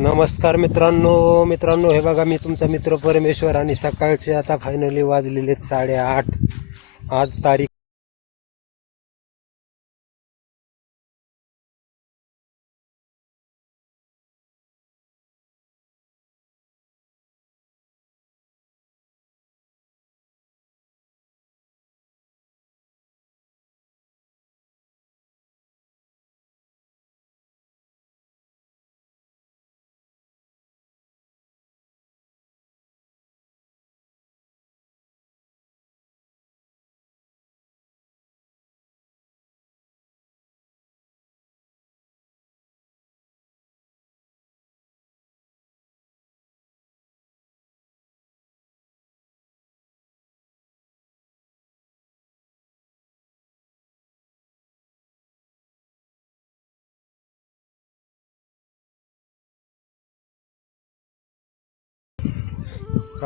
नमस्कार मित्रांनो हे बघा, मी तुमचा मित्र परमेश्वर. आणि सकाळचे आता फायनली वाजलेले 8:30. आज तारीख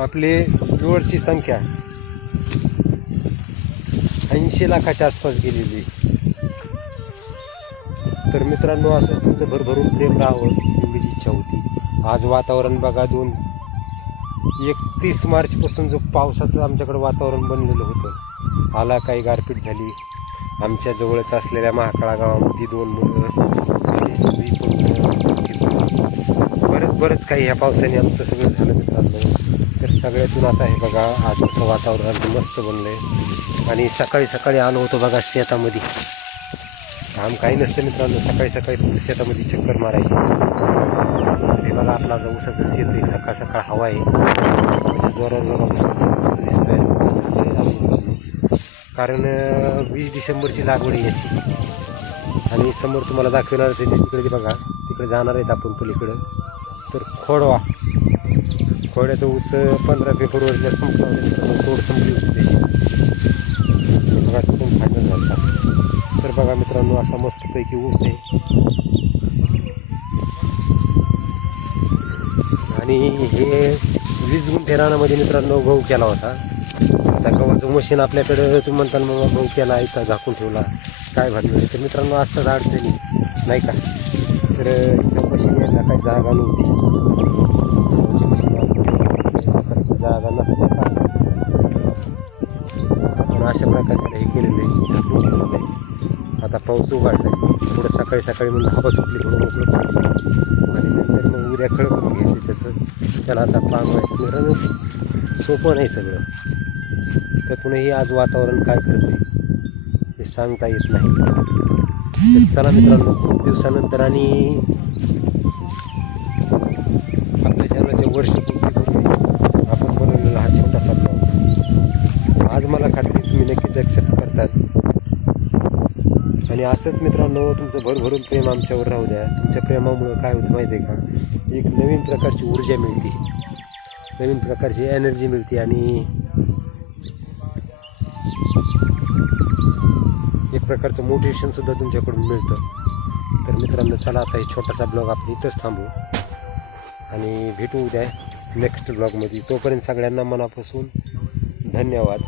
आपली व्ह्यूअरची संख्या 80 लाखाच्या आसपास गेलेली. तर मित्रांनो, असंच तुमचं भरभरून प्रेम राहावं एवढीच इच्छा होती. आज वातावरण बघा, 31 मार्चपासून जो पावसाचं आमच्याकडे वातावरण बनलेलं होतं, आला काही गारपीट झाली. आमच्या जवळच असलेल्या महाकाळा गावामध्ये 2 मुलं, बरंच काही ह्या पावसाने आमचं सगळं झालं मित्रांनो. तर सगळ्यातून आता हे बघा, आज असं वातावरण अगदी मस्त बनलंय. आणि सकाळी आलो होतो बघा शेतामध्ये. काम काही नसतं मित्रांनो, सकाळी शेतामध्ये चक्कर मारायची. हे बघा, आपला ऊसाचं शेत आहे. सकाळ हवा आहे, जोरात दिसतोय. कारण 20 डिसेंबरची लागवड आहे याची. आणि समोर तुम्हाला दाखवणारच आहे, तिकडे बघा, तिकडे जाणार आहेत आपण पलीकडं. तर खोड्याचं ऊस 15 फेब्रुवारीला संपला होता. तोड संपली होती त्याची. बघा, तिथून फायनल झाला. तर बघा मित्रांनो, असा मस्तपैकी ऊस आहे. आणि हे 20 गुंठे रानामध्ये मित्रांनो गहू केला होता. आता गव्हाचं मशीन आपल्याकडं, तुम्ही म्हणताना मग गहू केला इथं झाकून ठेवला, काय भागलं. तर मित्रांनो, असताच अडचणी नाही का. तर इथं मशीन यायला काही जागा नव्हती. जागा नसल्या का आपण अशा प्रकारे हे केलेलं आहे, झाकून ठेवलेलं आहे. आता पाऊस उघडला आहे. थोडं सकाळी म्हणून हवा सुटली, थोडं मोकळं पाऊस. आणि नंतर मग उद्या खळं करून घ्यायचं त्याचं. त्याला आता पांगवायचं मित्रांनो, सोपं नाही सगळं. त्यातूनही आज वातावरण काय करते हे सांगता येत नाही. तर चला मित्रांनो, खूप दिवसानंतर आणि आपल्या चॅनलच्या वर्षपूर्ती आपण बनवलेला हा छोटासा ब्लॉग. आज मला खात्री तुम्ही नक्कीच ॲक्सेप्ट करतात. आणि असंच मित्रांनो, तुमचं भरभरून प्रेम आमच्यावर राहू द्या. तुमच्या प्रेमामुळं काय होतं माहिती आहे का, एक नवीन प्रकारची ऊर्जा मिळते, नवीन प्रकारची एनर्जी मिळते. आणि एक प्रकारचं मोटिवेशनसुद्धा तुमच्याकडून मिळतं. तर मित्रांनो, चला आता हे छोटासा ब्लॉग आपण इथंच थांबू आणि भेटू उद्या नेक्स्ट ब्लॉगमध्ये. तोपर्यंत सगळ्यांना मनापासून धन्यवाद.